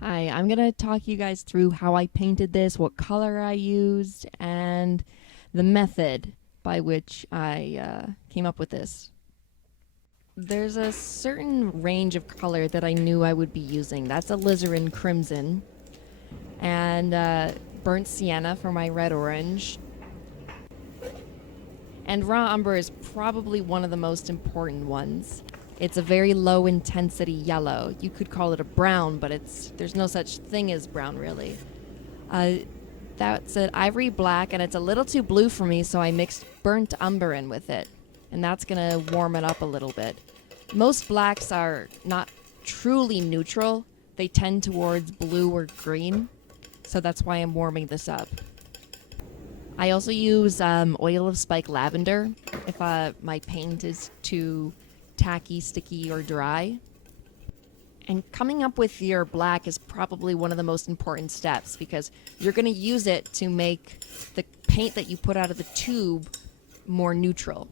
Hi, I'm going to talk you guys through how I painted this, what color I used, and the method by which I came up with this. There's a certain range of color that I knew I would be using. That's alizarin crimson, and burnt sienna for my red orange. And raw umber is probably one of the most important ones. It's a very low intensity yellow. You could call it a brown, but there's no such thing as brown really. Uh, that's an ivory black, and it's a little too blue for me, so I mixed burnt umber in with it, and that's gonna warm it up a little bit. Most blacks are not truly neutral; they tend towards blue or green, so that's why I'm warming this up. I also use oil of spike lavender if my paint is too tacky, sticky, or dry. And coming up with your black is probably one of the most important steps because you're going to use it to make the paint that you put out of the tube more neutral.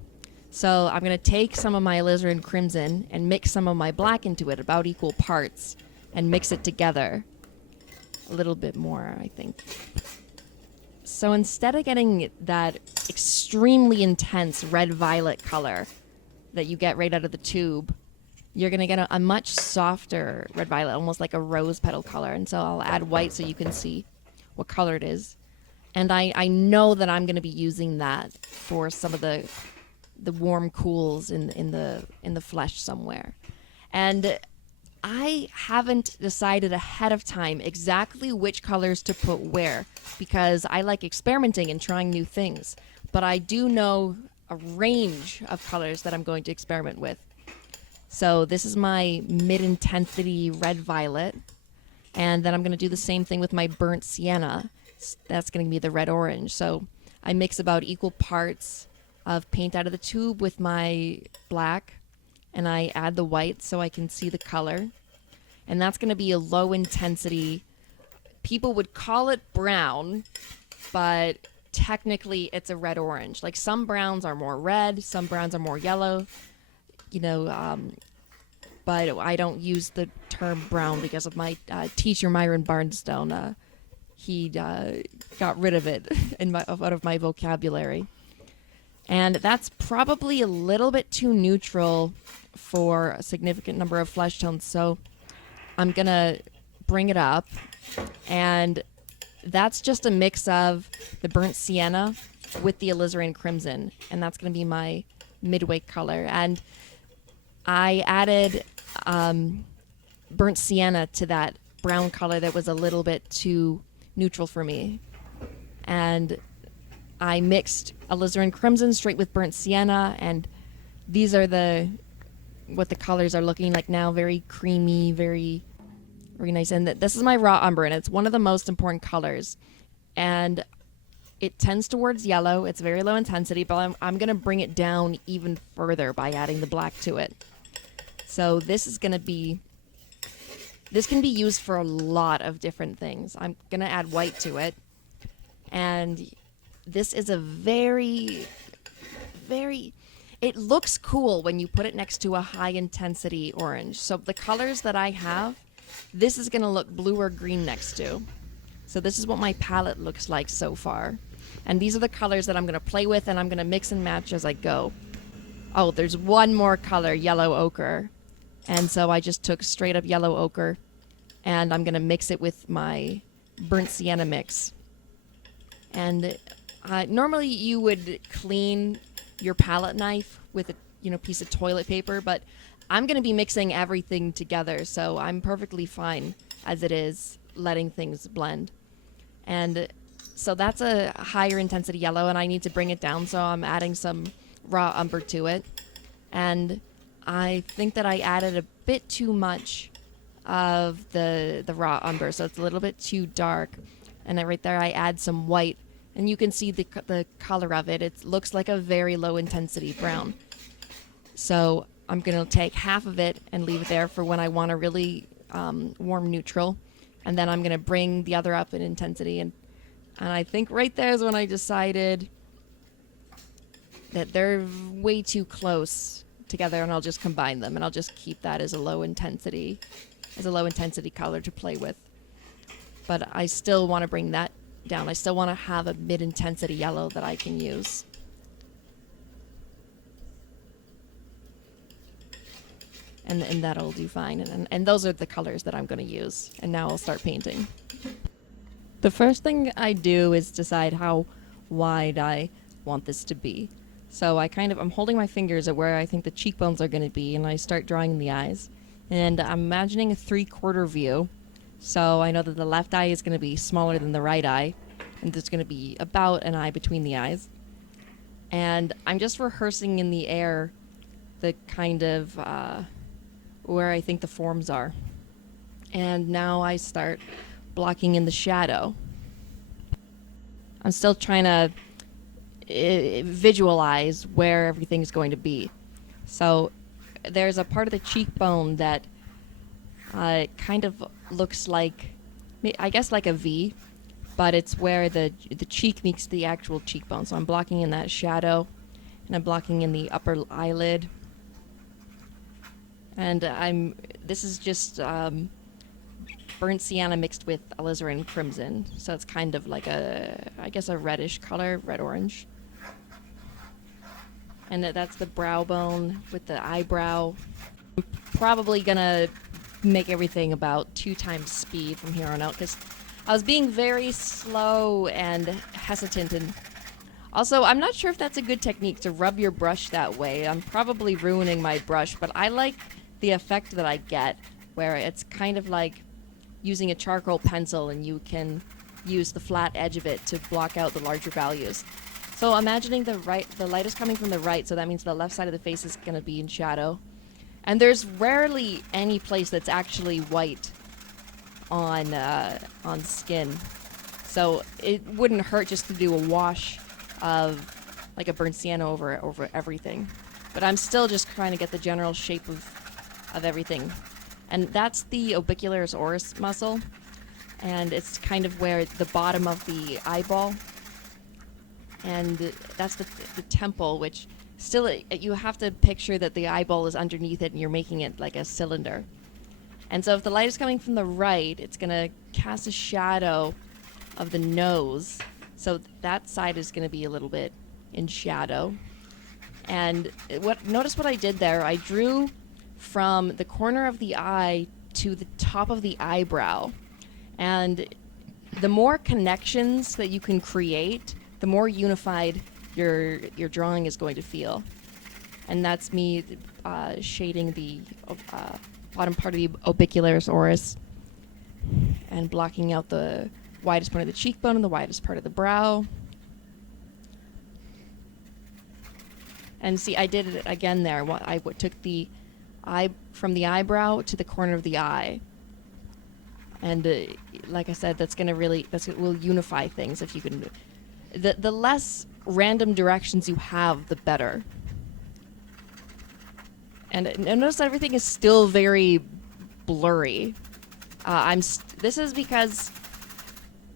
So I'm going to take some of my alizarin crimson and mix some of my black into it, about equal parts, and mix it together. A little bit more, I think. So instead of getting that extremely intense red-violet color that you get right out of the tube, you're going to get a much softer red violet, almost like a rose petal color. And so I'll add white so you can see what color it is. And I know that I'm going to be using that for some of the warm cools in the flesh somewhere. And I haven't decided ahead of time exactly which colors to put where because I like experimenting and trying new things. But I do know a range of colors that I'm going to experiment with. So this is my mid-intensity red violet, and then I'm going to do the same thing with my burnt sienna. That's going to be the red orange. So I mix about equal parts of paint out of the tube with my black, and I add the white so I can see the color. And that's going to be a low intensity. People would call it brown, but technically it's a red orange. Like some browns are more red, some browns are more yellow. You know, but I don't use the term brown because of my teacher Myron Barnstone. He got rid of it out of my vocabulary, and that's probably a little bit too neutral for a significant number of flesh tones. So I'm gonna bring it up, and that's just a mix of the burnt sienna with the alizarin crimson, and that's gonna be my midway color. And I added burnt sienna to that brown color that was a little bit too neutral for me. And I mixed alizarin crimson straight with burnt sienna, and these are what the colors are looking like now. Very creamy, very very nice. And this is my raw umber, and it's one of the most important colors. And it tends towards yellow. It's very low intensity, but I'm going to bring it down even further by adding the black to it. So this can be used for a lot of different things. I'm going to add white to it. And this is a very, very, it looks cool when you put it next to a high intensity orange. So the colors that I have, this is going to look blue or green next to. So this is what my palette looks like so far. And these are the colors that I'm going to play with, and I'm going to mix and match as I go. Oh, there's one more color, yellow ochre. And so I just took straight up yellow ochre, and I'm going to mix it with my burnt sienna mix. And normally you would clean your palette knife with a piece of toilet paper, but I'm going to be mixing everything together, so I'm perfectly fine as it is, letting things blend. And so that's a higher intensity yellow, and I need to bring it down, so I'm adding some raw umber to it. And I think that I added a bit too much of the raw umber, so it's a little bit too dark. And then right there I add some white, and you can see the color of it. It looks like a very low intensity brown. So I'm going to take half of it and leave it there for when I want a really warm neutral. And then I'm going to bring the other up in intensity. And I think right there is when I decided that they're way too close together, and I'll just keep that as a low intensity color to play with. but I still want to bring that down. I still want to have a mid-intensity yellow that I can use. And that'll do fine. And those are the colors that I'm going to use. And now I'll start painting. The first thing I do is decide how wide I want this to be. So I'm holding my fingers at where I think the cheekbones are going to be, and I start drawing the eyes. And I'm imagining a 3/4 view. So I know that the left eye is going to be smaller than the right eye, and there's going to be about an eye between the eyes. And I'm just rehearsing in the air the kind of where I think the forms are. And now I start blocking in the shadow. I'm still trying to visualize where everything's going to be. So there's a part of the cheekbone that kind of looks like, I guess, like a V, but it's where the cheek meets the actual cheekbone. So I'm blocking in that shadow, and I'm blocking in the upper eyelid. And this is just burnt sienna mixed with alizarin crimson. So it's kind of like I guess a reddish color, red-orange. And that's the brow bone with the eyebrow. I'm probably gonna make everything about 2 times speed from here on out, because I was being very slow and hesitant, and also I'm not sure if that's a good technique to rub your brush that way. I'm probably ruining my brush, but I like the effect that I get, where it's kind of like using a charcoal pencil and you can use the flat edge of it to block out the larger values. So imagining the light is coming from the right, so that means the left side of the face is going to be in shadow. And there's rarely any place that's actually white on skin. So it wouldn't hurt just to do a wash of like a burnt sienna over everything. But I'm still just trying to get the general shape of everything. And that's the orbicularis oris muscle, and it's kind of where the bottom of the eyeball, and that's the temple, which still you have to picture that the eyeball is underneath it and you're making it like a cylinder. And so if the light is coming from the right, it's going to cast a shadow of the nose, so that side is going to be a little bit in shadow. And notice what I did there. I drew from the corner of the eye to the top of the eyebrow. And the more connections that you can create, the more unified your drawing is going to feel. And that's me shading the bottom part of the orbicularis oris and blocking out the widest part of the cheekbone and the widest part of the brow. And see, I did it again there. I took the eye from the eyebrow to the corner of the eye, and like I said, will unify things. If you can, the less random directions you have, the better. And notice that everything is still very blurry. This is because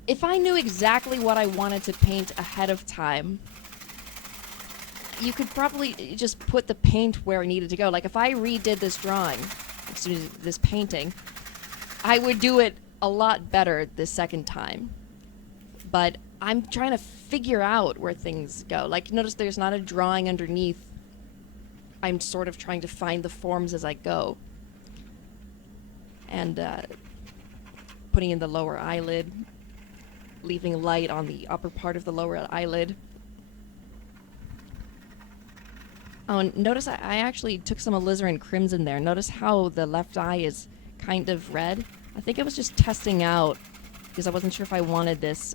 if I knew exactly what I wanted to paint ahead of time, you could probably just put the paint where it needed to go. Like if I redid this drawing, this painting, I would do it a lot better the second time. But I'm trying to figure out where things go. Like notice there's not a drawing underneath. I'm sort of trying to find the forms as I go. And putting in the lower eyelid, leaving light on the upper part of the lower eyelid. Oh, and notice I actually took some alizarin crimson there. Notice how the left eye is kind of red. I think I was just testing out because I wasn't sure if I wanted this.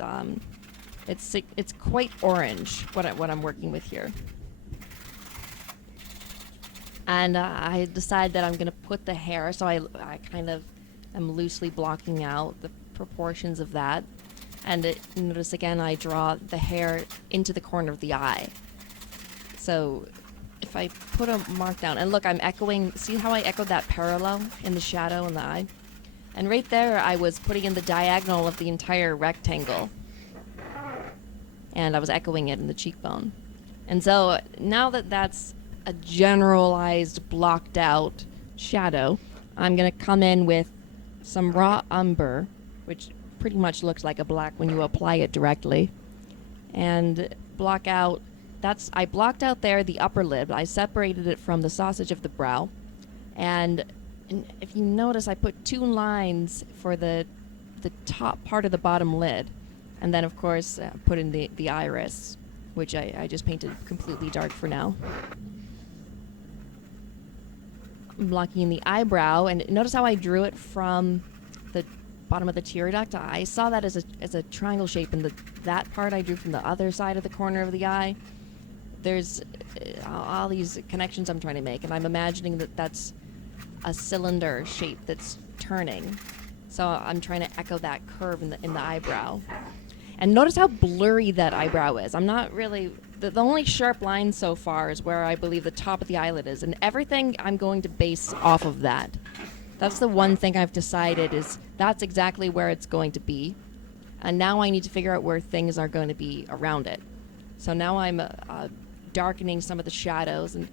It's quite orange, what I'm working with here. And I decided that I'm going to put the hair, so I kind of am loosely blocking out the proportions of that. And notice again, I draw the hair into the corner of the eye. So if I put a mark down, and look, I'm echoing, see how I echoed that parallel in the shadow in the eye? And right there, I was putting in the diagonal of the entire rectangle. And I was echoing it in the cheekbone. And so now that that's a generalized, blocked out shadow, I'm going to come in with some raw umber, which pretty much looks like a black when you apply it directly. And block out, I blocked out there the upper lid. I separated it from the sausage of the brow. And if you notice, I put 2 lines for the top part of the bottom lid. And then, of course, put in the iris, which I just painted completely dark for now. I'm blocking in the eyebrow, and notice how I drew it from the bottom of the tear duct. I saw that as a triangle shape, and that part I drew from the other side of the corner of the eye. There's all these connections I'm trying to make, and I'm imagining that that's a cylinder shape that's turning. So I'm trying to echo that curve in the eyebrow. And notice how blurry that eyebrow is. I'm not really... The only sharp line so far is where I believe the top of the eyelid is, and everything I'm going to base off of that. That's the one thing I've decided is that's exactly where it's going to be. And now I need to figure out where things are going to be around it. So now I'm darkening some of the shadows, and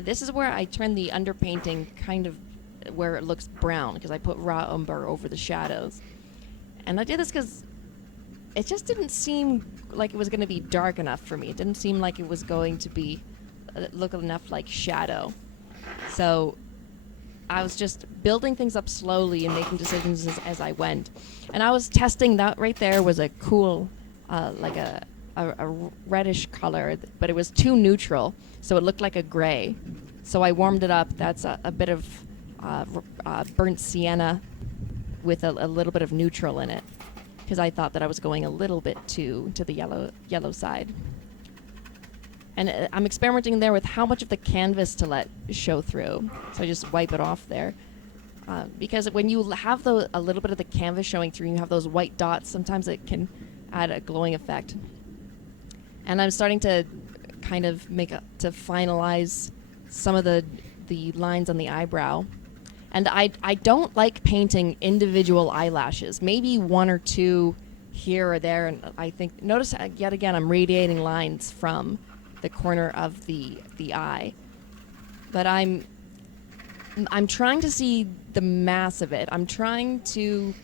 this is where I turn the underpainting kind of where it looks brown, because I put raw umber over the shadows. And I did this because it just didn't seem like it was going to be dark enough for me. It didn't seem like it was going to be look enough like shadow. So I was just building things up slowly and making decisions as I went. And I was testing that right there was a cool, like a reddish color, but it was too neutral, so it looked like a gray. So I warmed it up. That's a bit of burnt sienna with a little bit of neutral in it, because I thought that I was going a little bit to the yellow side. And I'm experimenting there with how much of the canvas to let show through. So I just wipe it off there. Because when you have a little bit of the canvas showing through and you have those white dots, sometimes it can add a glowing effect. And I'm starting to kind of to finalize some of the lines on the eyebrow. And I don't like painting individual eyelashes. Maybe 1 or 2 here or there. And I think, notice yet again, I'm radiating lines from the corner of the eye. But I'm trying to see the mass of it. I'm trying to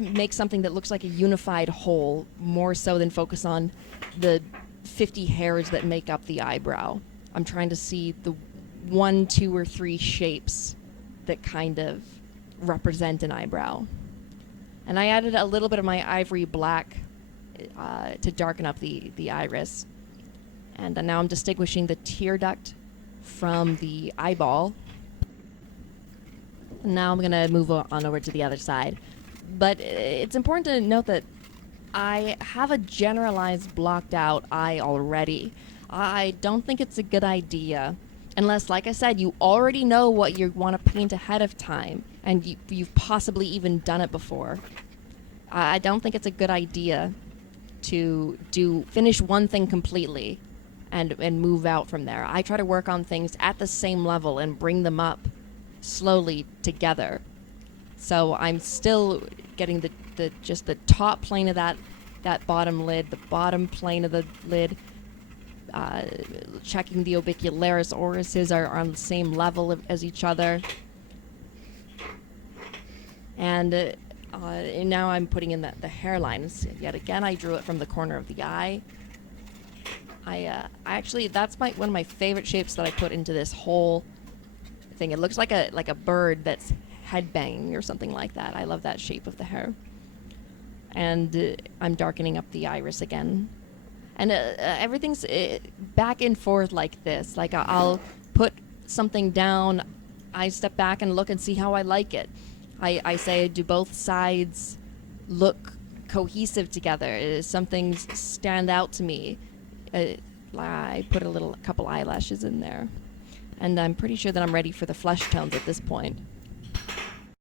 make something that looks like a unified whole, more so than focus on the 50 hairs that make up the eyebrow. I'm trying to see the 1, 2, or 3 shapes that kind of represent an eyebrow. And I added a little bit of my ivory black to darken up the iris. And now I'm distinguishing the tear duct from the eyeball. And now I'm going to move on over to the other side. But it's important to note that I have a generalized blocked out eye already. I don't think it's a good idea unless, like I said, you already know what you want to paint ahead of time and you've possibly even done it before. I don't think it's a good idea to finish one thing completely and move out from there. I try to work on things at the same level and bring them up slowly together. So I'm still getting just the top plane of that bottom lid, the bottom plane of the lid, checking the orbicularis orises are on the same level as each other. And now I'm putting in the hairlines. Yet again, I drew it from the corner of the eye. I actually, that's one of my favorite shapes that I put into this whole thing. It looks like a bird that's headbanging or something like that. I love that shape of the hair. And I'm darkening up the iris again. And everything's back and forth like this. Like I'll put something down, I step back and look and see how I like it. I say, do both sides look cohesive together? Does something stand out to me? I put a couple eyelashes in there. And I'm pretty sure that I'm ready for the flesh tones at this point.